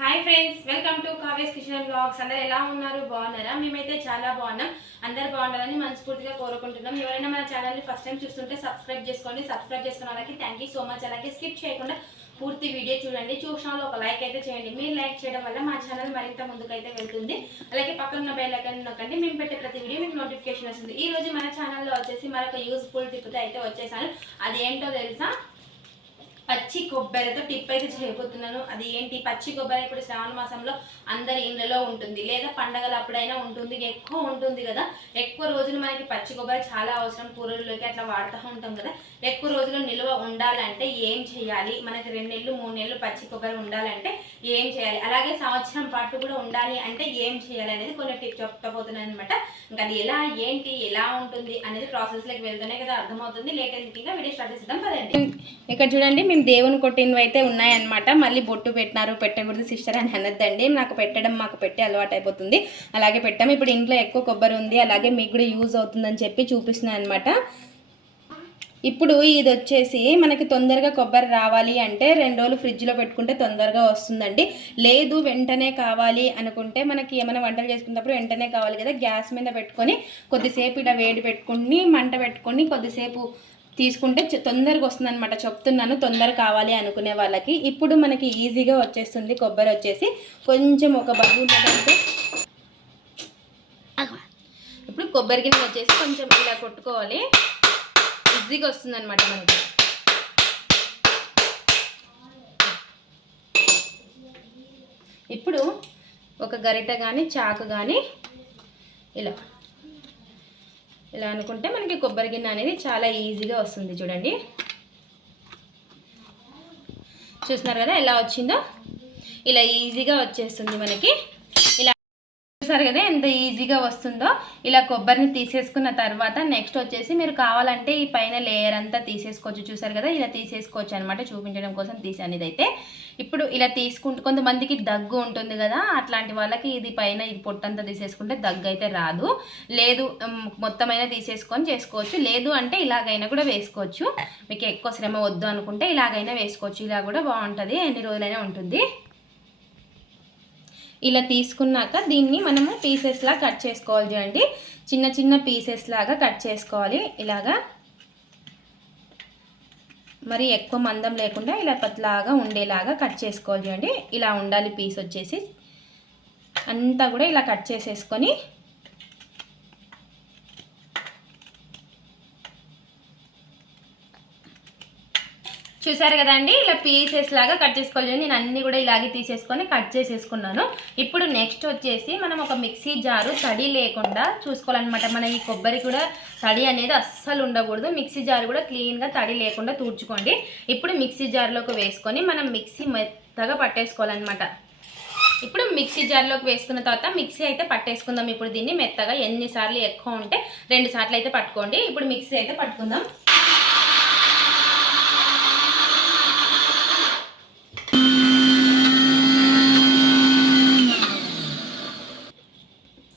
Hi friends welcome to Kavi's kitchen blogs అందరు ఎలా ఉన్నారు? బాగున్నారా? మేమైతే చాలా బాగున్నాం. అందరు బాగుండాలని మనస్ఫూర్తిగా కోరుకుంటున్నాం. ఎవరైనా మన ఛానల్ని ఫస్ట్ టైం చూస్తుంటే సబ్స్క్రైబ్ చేసుకోండి. సబ్స్క్రైబ్ చేసుకున్న వాళ్ళకి థ్యాంక్ యూ సో మచ్ అలాగే స్కిప్ చేయకుండా పూర్తి వీడియో చూడండి. చూసిన వాళ్ళు ఒక లైక్ అయితే చేయండి. మీరు లైక్ చేయడం వల్ల మా ఛానల్ మరింత ముందుకైతే వెళ్తుంది. అలాగే పక్కన ఉన్న బెల్ ఐకన్ నొక్కండి. మేము పెట్టే ప్రతి వీడియో మీకు నోటిఫికేషన్ వస్తుంది. ఈ రోజు మన ఛానల్లో వచ్చేసి మరొక యూస్ఫుల్ టిప్తో అయితే వచ్చేసాను. అది ఏంటో తెలుసా? పచ్చి కొబ్బరితో టిప్ అయితే చేయబోతున్నాను. అది ఏంటి? పచ్చి కొబ్బరి ఇప్పుడు శ్రావణ మాసంలో అందరి ఇళ్ళలో ఉంటుంది. లేదా పండగలు అప్పుడైనా ఉంటుంది. ఎక్కువ ఉంటుంది కదా. ఎక్కువ రోజులు మనకి పచ్చి కొబ్బరి చాలా అవసరం. కూరల్లోకి అట్లా వాడుతూ ఉంటాం కదా. ఎక్కువ రోజులు నిల్వ ఉండాలంటే ఏం చేయాలి? మనకి రెండు నెలలు మూడు నెలలు పచ్చి కొబ్బరి ఉండాలంటే ఏం చేయాలి? అలాగే సంవత్సరం పాటు కూడా ఉండాలి అంటే ఏం చేయాలి అనేది కొన్ని టిప్ చెప్పబోతున్నాను అనమాట ఇంకా అది ఎలా ఏంటి ఎలా ఉంటుంది అనేది ప్రాసెస్లోకి వెళ్తూనే కదా అర్థమవుతుంది. లేట్ ఎందుకు ఇంకా వీడియో స్టార్ట్ చేద్దాం పదండి. ఇక్కడ చూడండి మేము దేవుని కొట్టినవి అయితే ఉన్నాయన్నమాట. మళ్ళీ బొట్టు పెట్టినారు పెట్టకూడదు సిస్టర్ అని అనొద్దండి. నాకు పెట్టడం మాకు పెట్టి అలవాటు అయిపోతుంది. అలాగే పెట్టాము. ఇప్పుడు ఇంట్లో ఎక్కువ కొబ్బరి ఉంది. అలాగే మీకు కూడా యూజ్ అవుతుందని చెప్పి చూపిస్తున్నాను అనమాట ఇప్పుడు ఇది వచ్చేసి మనకి తొందరగా కొబ్బరి రావాలి అంటే రెండు రోజులు ఫ్రిడ్జ్లో పెట్టుకుంటే తొందరగా వస్తుందండి. లేదు వెంటనే కావాలి అనుకుంటే మనకి ఏమైనా వంటలు చేసుకున్నప్పుడు వెంటనే కావాలి కదా. గ్యాస్ మీద పెట్టుకొని కొద్దిసేపు ఇలా వేడి పెట్టుకుని మంట పెట్టుకొని కొద్దిసేపు తీసుకుంటే చ- తొందరగా వస్తుంది అనమాట చెప్తున్నాను తొందర కావాలి అనుకునే వాళ్ళకి. ఇప్పుడు మనకి ఈజీగా వచ్చేస్తుంది కొబ్బరి వచ్చేసి. కొంచెం ఒక బరువు ఉన్నదంటే. ఇప్పుడు కొబ్బరి గిన్నె వచ్చేసి కొంచెం ఇలా కొట్టుకోవాలి. ఈజీగా వస్తుంది అనమాట మనకి. ఇప్పుడు ఒక గరిట కానీ చాకు కానీ ఇలా. ఇలా అనుకుంటే మనకి కొబ్బరి గిన్నె అనేది చాలా ఈజీగా వస్తుంది చూడండి. చూస్తున్నారు కదా ఎలా వచ్చిందో? ఇలా ఈజీగా వచ్చేస్తుంది మనకి. చూసారు కదా ఎంత ఈజీగా వస్తుందో. ఇలా కొబ్బరిని తీసేసుకున్న తర్వాత నెక్స్ట్ వచ్చేసి మీరు కావాలంటే ఈ పైన లేయర్ అంతా తీసేసుకోవచ్చు. చూసారు కదా ఇలా తీసేసుకోవచ్చు అనమాట చూపించడం కోసం తీసాను ఇదైతే ఇప్పుడు ఇలా తీసుకుంటే కొంతమందికి దగ్గు ఉంటుంది కదా అట్లాంటి వాళ్ళకి ఇది పైన ఇది పొట్టంతా తీసేసుకుంటే దగ్గు అయితే రాదు. లేదు మొత్తమైనా తీసేసుకొని చేసుకోవచ్చు. లేదు అంటే ఇలాగైనా కూడా వేసుకోవచ్చు. మీకు ఎక్కువ శ్రమ వద్దు అనుకుంటే ఇలాగైనా వేసుకోవచ్చు. ఇలా కూడా బాగుంటుంది ఎన్ని రోజులైనా ఉంటుంది. ఇలా తీసుకున్నాక దీన్ని మనము పీసెస్లా కట్ చేసుకోవాలి చూడండి. చిన్న చిన్న పీసెస్ లాగా కట్ చేసుకోవాలి. ఇలాగా మరి ఎక్కువ మందం లేకుండా ఇలా పతలాగా ఉండేలాగా కట్ చేసుకోవాలి చూడండి. ఇలా ఉండాలి పీస్ వచ్చేసి. అంతా కూడా ఇలా కట్ చేసేసుకొని చూసారు కదండి? ఇలా పీసెస్ లాగా కట్ చేసుకోవాలి. నేను అన్ని కూడా ఇలాగే తీసేసుకొని కట్ చేసేసుకున్నాను. ఇప్పుడు నెక్స్ట్ వచ్చేసి మనం ఒక మిక్సీ జారు తడి లేకుండా చూసుకోవాలన్నమాట. మన ఈ కొబ్బరి కూడా తడి అనేది అస్సలు ఉండకూడదు. మిక్సీ జారు కూడా క్లీన్గా తడి లేకుండా తూడ్చుకోండి. ఇప్పుడు మిక్సీ జార్లోకి వేసుకొని మనం మిక్సీ మెత్తగా పట్టేసుకోవాలన్నమాట. ఇప్పుడు మిక్సీ జార్లోకి వేసుకున్న తర్వాత మిక్సీ అయితే పట్టేసుకుందాం. ఇప్పుడు దీన్ని మెత్తగా ఎన్నిసార్లు ఎక్కువ ఉంటే రెండు సార్లు అయితే పట్టుకోండి. ఇప్పుడు మిక్సీ అయితే పట్టుకుందాం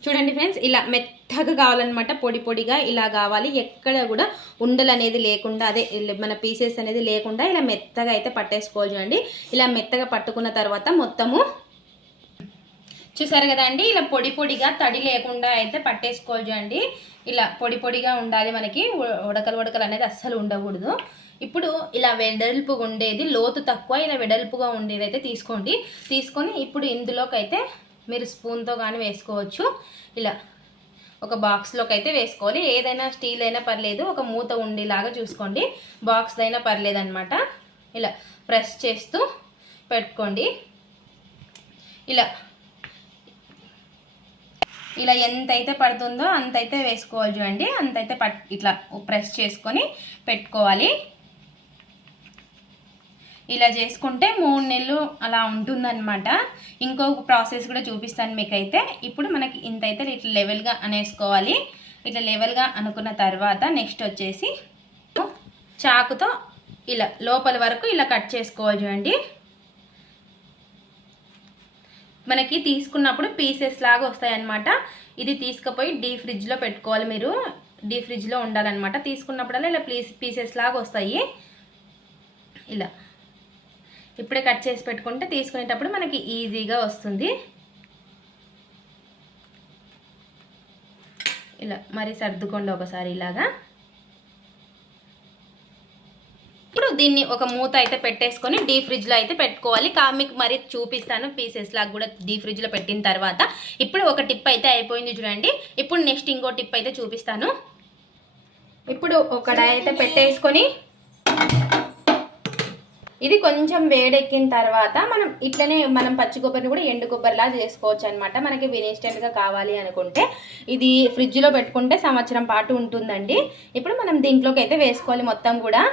చూడండి ఫ్రెండ్స్ ఇలా మెత్తగా కావాలన్నమాట పొడి పొడిగా ఇలా కావాలి. ఎక్కడ కూడా ఉండలు అనేది లేకుండా అదే మన పీసెస్ అనేది లేకుండా ఇలా మెత్తగా అయితే పట్టేసుకోవాలి చూడండి ఇలా మెత్తగా పట్టుకున్న తర్వాత మొత్తము చూసారు కదండి ఇలా పొడి పొడిగా తడి లేకుండా అయితే పట్టేసుకోవాలి చూడండి ఇలా పొడి పొడిగా ఉండాలి మనకి ఉడకలు ఉడకలు అనేది అస్సలు ఉండకూడదు. ఇప్పుడు ఇలా వెడల్పుగా ఉండేది లోతు తక్కువ ఇలా వెడల్పుగా ఉండేది అయితే తీసుకోండి. తీసుకొని ఇప్పుడు ఇందులోకి అయితే మీరు స్పూన్తో కానీ వేసుకోవచ్చు. ఇలా ఒక బాక్స్లోకి అయితే వేసుకోవాలి. ఏదైనా స్టీల్ అయినా పర్లేదు ఒక మూత ఉండేలాగా చూసుకోండి. బాక్స్ అయినా పర్లేదు అనమాట ఇలా ప్రెస్ చేస్తూ పెట్టుకోండి. ఇలా ఇలా ఎంతైతే పడుతుందో అంత అయితే వేసుకోవాలి చూడండి. అంత అయితే పట్ ఇట్లా ప్రెస్ చేసుకొని పెట్టుకోవాలి. ఇలా చేసుకుంటే మూడు నెలలు అలా ఉంటుందన్నమాట. ఇంకొక ప్రాసెస్ కూడా చూపిస్తాను మీకైతే. ఇప్పుడు మనకి ఇంత అయితే ఇట్లా లెవెల్గా అనేసుకోవాలి. ఇట్లా లెవెల్గా అనుకున్న తర్వాత నెక్స్ట్ వచ్చేసి చాకుతో ఇలా లోపల వరకు ఇలా కట్ చేసుకోవాలి చూడండి. మనకి తీసుకున్నప్పుడు పీసెస్ లాగా వస్తాయి అన్నమాట ఇది తీసుకుపోయి డీ ఫ్రిడ్జ్లో పెట్టుకోవాలి మీరు. డీ ఫ్రిడ్జ్లో ఉండాలన్నమాట. తీసుకున్నప్పుడల్లా ఇలా ప్లీస్ పీసెస్ లాగా వస్తాయి. ఇలా. ఇప్పుడే కట్ చేసి పెట్టుకుంటే తీసుకునేటప్పుడు మనకి ఈజీగా వస్తుంది. ఇలా మరి సర్దుకోండి ఒకసారి ఇలాగా. ఇప్పుడు దీన్ని ఒక మూత అయితే పెట్టేసుకొని డీ ఫ్రిడ్జ్లో అయితే పెట్టుకోవాలి. కా మీకు మరి చూపిస్తాను పీసెస్ లాగా కూడా డీ ఫ్రిడ్జ్లో పెట్టిన తర్వాత. ఇప్పుడు ఒక టిప్ అయితే అయిపోయింది చూడండి. ఇప్పుడు నెక్స్ట్ ఇంకో టిప్ అయితే చూపిస్తాను. ఇప్పుడు ఒక కడాయి అయితే పెట్టేసుకొని ఇది కొంచెం వేడెక్కిన తర్వాత మనం ఇట్లనే మనం పచ్చి కొబ్బరిని కూడా ఎండు కొబ్బరిలా చేసుకోవచ్చు అనమాట మనకి ఇన్స్టెంట్గా కావాలి అనుకుంటే ఇది ఫ్రిడ్జ్లో పెట్టుకుంటే సంవత్సరం పాటు ఉంటుందండి. ఇప్పుడు మనం దీంట్లోకి అయితే వేసుకోవాలి మొత్తం కూడా.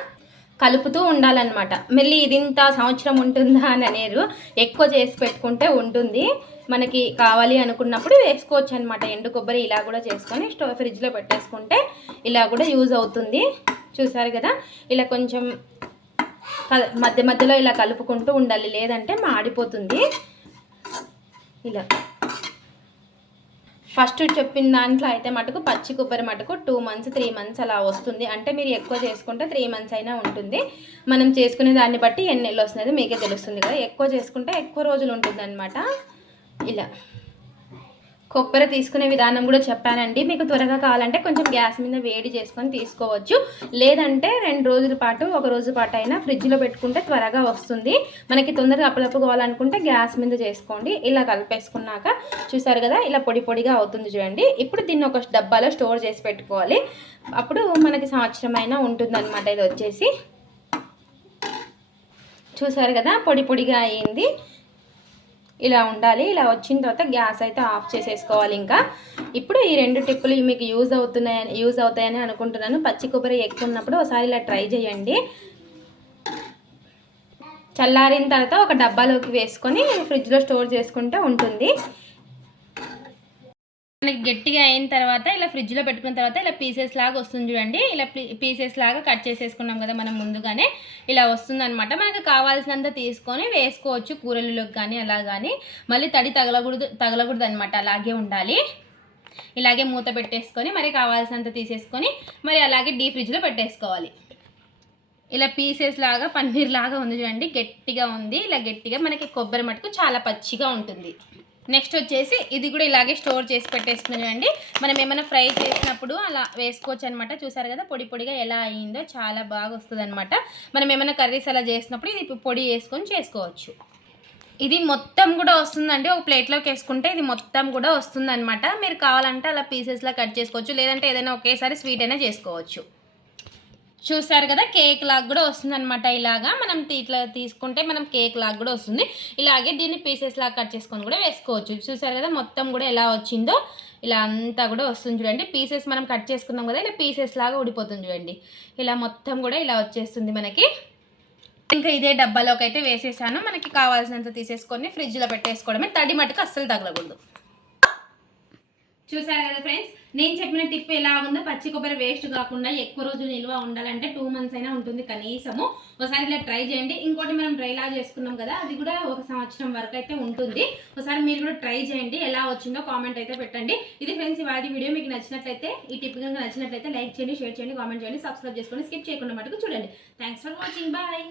కలుపుతూ ఉండాలన్నమాట. మళ్ళీ ఇది ఇంత సంవత్సరం ఉంటుందా అని అనేరు ఎక్కువ చేసి పెట్టుకుంటే ఉంటుంది. మనకి కావాలి అనుకున్నప్పుడు వేసుకోవచ్చు అనమాట ఎండు కొబ్బరి ఇలా కూడా చేసుకొని స్టవ్ ఫ్రిడ్జ్లో పెట్టేసుకుంటే ఇలా కూడా యూజ్ అవుతుంది. చూసారు కదా? ఇలా కొంచెం మధ్య మధ్యలో ఇలా కలుపుకుంటూ ఉండాలి. లేదంటే మాడిపోతుంది. ఇలా. ఫస్ట్ చెప్పిన దాంట్లో అయితే మటుకు పచ్చి కొబ్బరి మటుకు టూ మంత్స్ త్రీ మంత్స్ అలా వస్తుంది. అంటే మీరు ఎక్కువ చేసుకుంటే త్రీ మంత్స్ అయినా ఉంటుంది. మనం చేసుకునే దాన్ని బట్టి ఎన్ని నెలలు వస్తుంది మీకే తెలుస్తుంది కదా. ఎక్కువ చేసుకుంటే ఎక్కువ రోజులు ఉంటుంది ఇలా. కొబ్బరి తీసుకునే విధానం కూడా చెప్పానండి. మీకు త్వరగా కావాలంటే కొంచెం గ్యాస్ మీద వేడి చేసుకొని తీసుకోవచ్చు. లేదంటే రెండు రోజుల పాటు ఒక రోజు పాటు అయినా ఫ్రిడ్జ్లో పెట్టుకుంటే త్వరగా వస్తుంది. మనకి తొందరగా అప్పులప్పు కావాలనుకుంటే గ్యాస్ మీద చేసుకోండి. ఇలా కలిపేసుకున్నాక చూసారు కదా ఇలా పొడి పొడిగా అవుతుంది చూడండి. ఇప్పుడు దీన్ని ఒక డబ్బాలో స్టోర్ చేసి పెట్టుకోవాలి. అప్పుడు మనకి సంవత్సరమైన ఉంటుందన్నమాట. ఇది వచ్చేసి చూసారు కదా పొడి పొడిగా అయింది. ఇలా ఉండాలి. ఇలా వచ్చిన తర్వాత గ్యాస్ అయితే ఆఫ్ చేసేసుకోవాలి ఇంకా. ఇప్పుడు ఈ రెండు టిప్పులు మీకు యూజ్ అవుతున్నాయని యూజ్ అవుతాయని అనుకుంటున్నాను. పచ్చి కొబ్బరి ఎక్కువ ఉన్నప్పుడు ఒకసారి ఇలా ట్రై చేయండి. చల్లారిన తర్వాత ఒక డబ్బాలోకి వేసుకొని ఫ్రిడ్జ్లో స్టోర్ చేసుకుంటే ఉంటుంది. మనకి గట్టిగా అయిన తర్వాత ఇలా ఫ్రిడ్జ్లో పెట్టుకున్న తర్వాత ఇలా పీసెస్ లాగా వస్తుంది చూడండి. ఇలా పీసెస్ లాగా కట్ చేసేసుకున్నాం కదా మనం ముందుగానే. ఇలా వస్తుంది అనమాట మనకు కావాల్సినంత తీసుకొని వేసుకోవచ్చు కూరలలోకి కానీ అలా కానీ. మళ్ళీ తడి తగలకూడదు తగలకూడదు అనమాట అలాగే ఉండాలి. ఇలాగే మూత పెట్టేసుకొని మరి కావాల్సినంత తీసేసుకొని మరి అలాగే డీ ఫ్రిడ్జ్లో పెట్టేసుకోవాలి. ఇలా పీసెస్ లాగా పన్నీర్ లాగా ఉంది చూడండి. గట్టిగా ఉంది. ఇలా గట్టిగా మనకి కొబ్బరి మటుకు చాలా పచ్చిగా ఉంటుంది. నెక్స్ట్ వచ్చేసి ఇది కూడా ఇలాగే స్టోర్ చేసి పెట్టేసుకున్నాం మనం ఏమైనా ఫ్రై చేసినప్పుడు అలా వేసుకోవచ్చు అనమాట చూసారు కదా పొడి పొడిగా ఎలా అయ్యిందో చాలా బాగా వస్తుంది అనమాట మనం ఏమైనా కర్రీస్ అలా చేసినప్పుడు ఇది పొడి వేసుకొని చేసుకోవచ్చు. ఇది మొత్తం కూడా వస్తుందండి. ఒక ప్లేట్లోకి వేసుకుంటే ఇది మొత్తం కూడా వస్తుందన్నమాట. మీరు కావాలంటే అలా పీసెస్లా కట్ చేసుకోవచ్చు. లేదంటే ఏదైనా ఒకేసారి స్వీట్ అయినా చేసుకోవచ్చు. చూసారు కదా కేక్ లాగా కూడా వస్తుంది అనమాట ఇలాగా. మనం ఇట్లా తీసుకుంటే మనం కేక్ లాగా కూడా వస్తుంది. ఇలాగే దీన్ని పీసెస్ లాగా కట్ చేసుకొని కూడా వేసుకోవచ్చు. చూసారు కదా మొత్తం కూడా ఎలా వచ్చిందో ఇలా అంతా కూడా వస్తుంది చూడండి. పీసెస్ మనం కట్ చేసుకున్నాం కదా ఇలా పీసెస్ లాగా ఊడిపోతుంది చూడండి. ఇలా మొత్తం కూడా ఇలా వచ్చేస్తుంది మనకి. ఇంకా ఇదే డబ్బాలోకి అయితే వేసేసాను. మనకి కావాల్సినంత తీసేసుకొని ఫ్రిడ్జ్లో పెట్టేసుకోవడమే. తడి మటుకు అస్సలు తగలకూడదు. చూసారు కదా ఫ్రెండ్స్? నేను చెప్పిన టిప్ ఎలా ఉందో పచ్చి కొబ్బరి వేస్ట్ కాకుండా ఎక్కువ రోజులు నిల్వ ఉండాలంటే టూ మంత్స్ అయినా ఉంటుంది కనీసము. ఒకసారి ఇలా ట్రై చేయండి. ఇంకోటి మనం డ్రైలా చేసుకున్నాం కదా అది కూడా ఒక సంవత్సరం వరకు అయితే ఉంటుంది. ఒకసారి మీరు కూడా ట్రై చేయండి. ఎలా వచ్చిందో కామెంట్ అయితే పెట్టండి. ఇది ఫ్రెండ్స్ ఇవాళ వీడియో. మీకు నచ్చినట్లయితే ఈ టిప్ కనుక నచ్చినట్లయితే లైక్ చేయండి షేర్ చేయండి కామెంట్ చేయండి సబ్స్క్రైబ్ చేసుకోండి స్కిప్ చేయకుండా మటుకు చూడండి. Thanks for watching bye